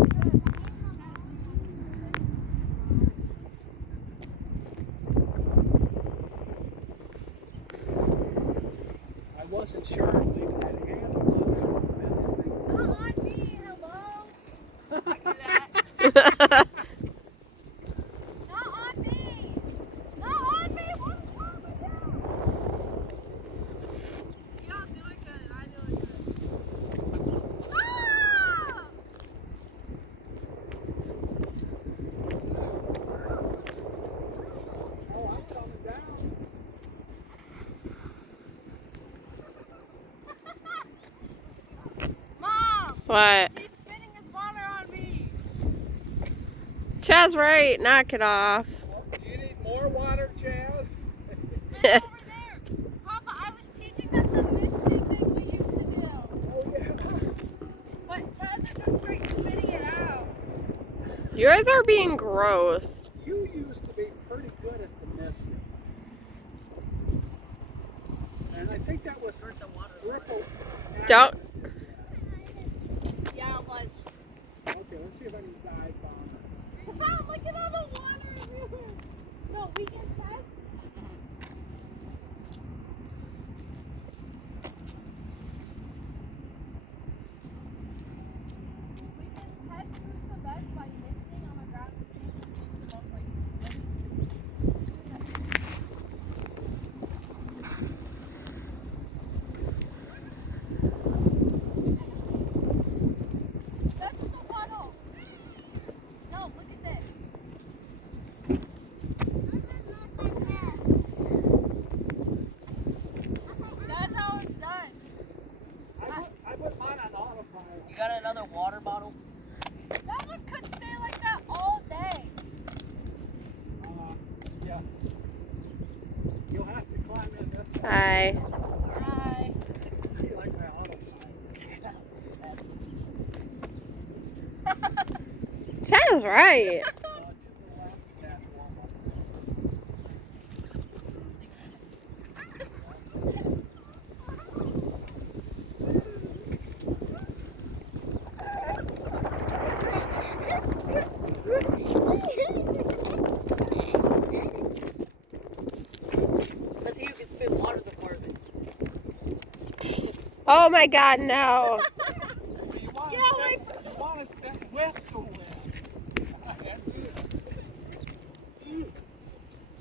I wasn't sure if they had handled it. Not on me, hello. I do that. Not on me. Not on me. What's wrong with you? You don't do it good. I do it good. Stop! Oh, I'm coming down. Mom, What? he's spitting his water on me. Chaz, right? Knock it off. Oh, do you need more water, Chaz? Spit over there. Papa, I was teaching them the misting thing we used to do. Oh, yeah. But Chaz is just straight spitting it out. You guys are being gross. You used to be pretty good at the misting. And I think that was Ripple. Don't. Yeah, it was. Okay, let's see if I can dive bomb it. Mom, look at all the water everywhere. No, we can test. We can test who's the best by misting on the ground and see who's the most like. That's the puddle. No, look at this. That's how it's done. I put mine on autopilot. You got another water bottle? That one could stay like that all day. Yes. You'll have to climb in this one. Hi. Hi. You like my autopilot. Chaz, right? To the left of that wall. Let's see who can spit water the farthest. Oh my God, no.